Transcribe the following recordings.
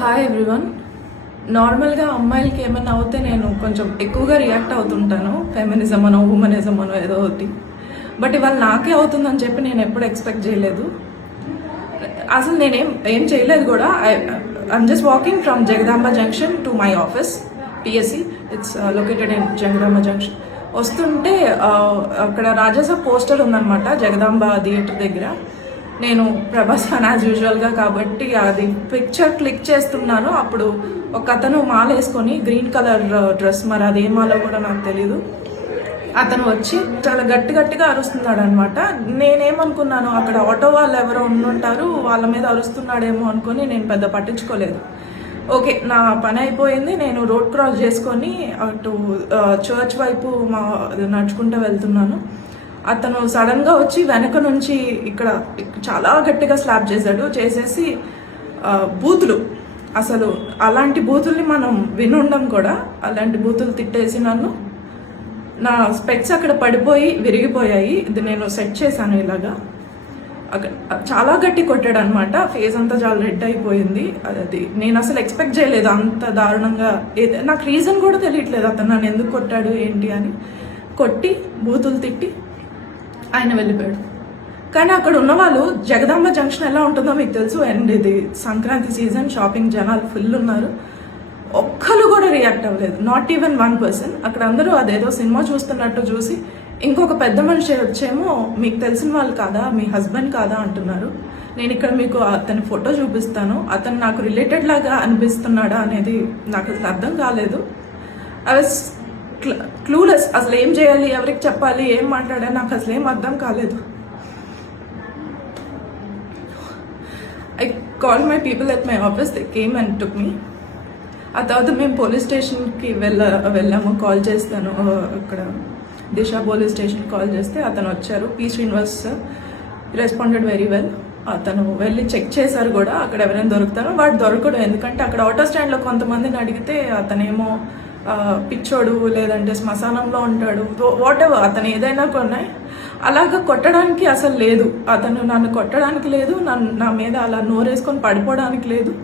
Hi everyone. నార్మల్గా అమ్మాయిలకి ఏమైనా అవుతే నేను కొంచెం ఎక్కువగా రియాక్ట్ అవుతుంటాను, ఫెమినిజం అనో ఉమెనిజం అనో ఏదో ఒకటి. బట్ ఇవాళ నాకే అవుతుందని చెప్పి నేను ఎప్పుడు ఎక్స్పెక్ట్ చేయలేదు. అసలు నేనేం చేయలేదు కూడా. I'm just walking from Jagadamba junction to my office, PSC. It's located in Jagadamba junction. వస్తుంటే అక్కడ రాజాసాబ్ పోస్టర్ ఉందన్నమాట జగదాంబ థియేటర్ దగ్గర. నేను ప్రభాస్ ఫ్యాన్ యాజ్ యూజువల్గా కాబట్టి అది పిక్చర్ క్లిక్ చేస్తున్నాను. అప్పుడు ఒక అతను మాల వేసుకొని గ్రీన్ కలర్ డ్రెస్, మరి అది ఏ మాలో కూడా నాకు తెలీదు, అతను వచ్చి చాలా గట్టిగా అరుస్తున్నాడు అనమాట. నేనేమనుకున్నాను, అక్కడ ఆటో వాళ్ళు ఎవరో ఉండుంటారు, వాళ్ళ మీద అరుస్తున్నాడేమో అనుకుని నేను పెద్ద పట్టించుకోలేదు. ఓకే, నా పని అయిపోయింది. నేను రోడ్ క్రాస్ చేసుకొని అటు చర్చ్ వైపు నడుచుకుంటూ వెళ్తున్నాను. అతను సడన్గా వచ్చి వెనక నుంచి ఇక్కడ చాలా గట్టిగా స్లాప్ చేసేసి బూతులు, అసలు అలాంటి బూతుల్ని మనం వినుండం కూడా, అలాంటి బూతులు తిట్టేసి నన్ను, నా స్పెక్స్ అక్కడ పడిపోయి విరిగిపోయాయి. ఇది నేను సెట్ చేశాను ఇలాగా. అక్కడ చాలా గట్టి కొట్టాడు అనమాట. ఫేస్ అంతా చాలా రెడ్ అయిపోయింది. అది నేను అసలు ఎక్స్పెక్ట్ చేయలేదు అంత దారుణంగా. నాకు రీజన్ కూడా తెలియట్లేదు అతను నన్ను ఎందుకు కొట్టాడు ఏంటి అని. కొట్టి బూతులు తిట్టి ఆయన వెళ్ళిపోయాడు. కానీ అక్కడ ఉన్న వాళ్ళు, జగదాంబ జంక్షన్ ఎలా ఉంటుందో మీకు తెలుసు, అండ్ ఇది సంక్రాంతి సీజన్, షాపింగ్ జనాలు ఫుల్ ఉన్నారు. ఒక్కరు కూడా రియాక్ట్ అవ్వలేదు, నాట్ ఈవెన్ వన్ పర్సన్. అక్కడ అందరూ అదేదో సినిమా చూస్తున్నట్టు చూసి, ఇంకొక పెద్ద మనిషి వచ్చేమో మీకు తెలిసిన వాళ్ళు కాదా, మీ హస్బెండ్ కాదా అంటున్నారు. నేను ఇక్కడ మీకు అతని ఫోటో చూపిస్తాను. అతను నాకు రిలేటెడ్ లాగా అనిపిస్తున్నాడా అనేది నాకు అసలు అర్థం కాలేదు. I was clueless. అసలు ఏం చేయాలి, ఎవరికి చెప్పాలి, ఏం మాట్లాడాలి నాకు అసలు ఏం అర్థం కాలేదు. I call my people at my office, they came and took me. ఆ తర్వాత మేము పోలీస్ స్టేషన్కి వెళ్ళాము. కాల్ చేస్తాను, ఇక్కడ దిశ పోలీస్ స్టేషన్కి కాల్ చేస్తే అతను వచ్చారు. P Srinivas responded very well. అతను వెళ్ళి చెక్ చేశారు కూడా అక్కడ ఎవరైనా దొరుకుతారో. వాడు దొరకడు, ఎందుకంటే అక్కడ ఆటో స్టాండ్లో కొంతమందిని అడిగితే అతనేమో పిచ్చోడు, లేదంటే శ్మశానంలో ఉంటాడు, వాట్ ఎవర్, అతను ఏదైనా కొన్నాయి. అలాగా కొట్టడానికి అసలు లేదు, అతను నన్ను కొట్టడానికి లేదు, నా మీద అలా నోరేసుకొని పడిపోవడానికి లేదు.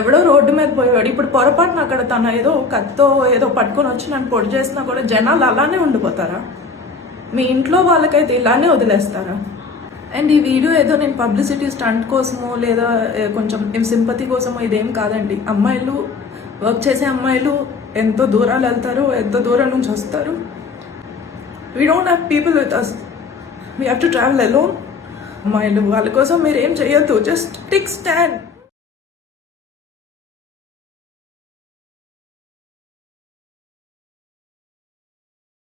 ఎవడో రోడ్డు మీద పోయేవాడు. ఇప్పుడు పొరపాటున అక్కడ తన ఏదో కత్తో ఏదో పట్టుకొని వచ్చి నన్ను పొడి చేసినా కూడా జనాలు అలానే ఉండిపోతారా? మీ ఇంట్లో వాళ్ళకైతే ఇలానే వదిలేస్తారా? అండ్ ఈ వీడియో ఏదో నేను పబ్లిసిటీ స్టంట్ కోసమో లేదా కొంచెం సింపతి కోసమో ఇదేం కాదండి. అమ్మాయిలు, వర్క్ చేసే అమ్మాయిలు ఎంతో దూరాలు వెళ్తారు, ఎంతో దూరం నుంచి వస్తారు. We don't have people with us, we have to travel alone. అమ్మాయిలు వాళ్ళ కోసం మీరు ఏం చేయొద్దు, జస్ట్ టేక్ స్టాండ్.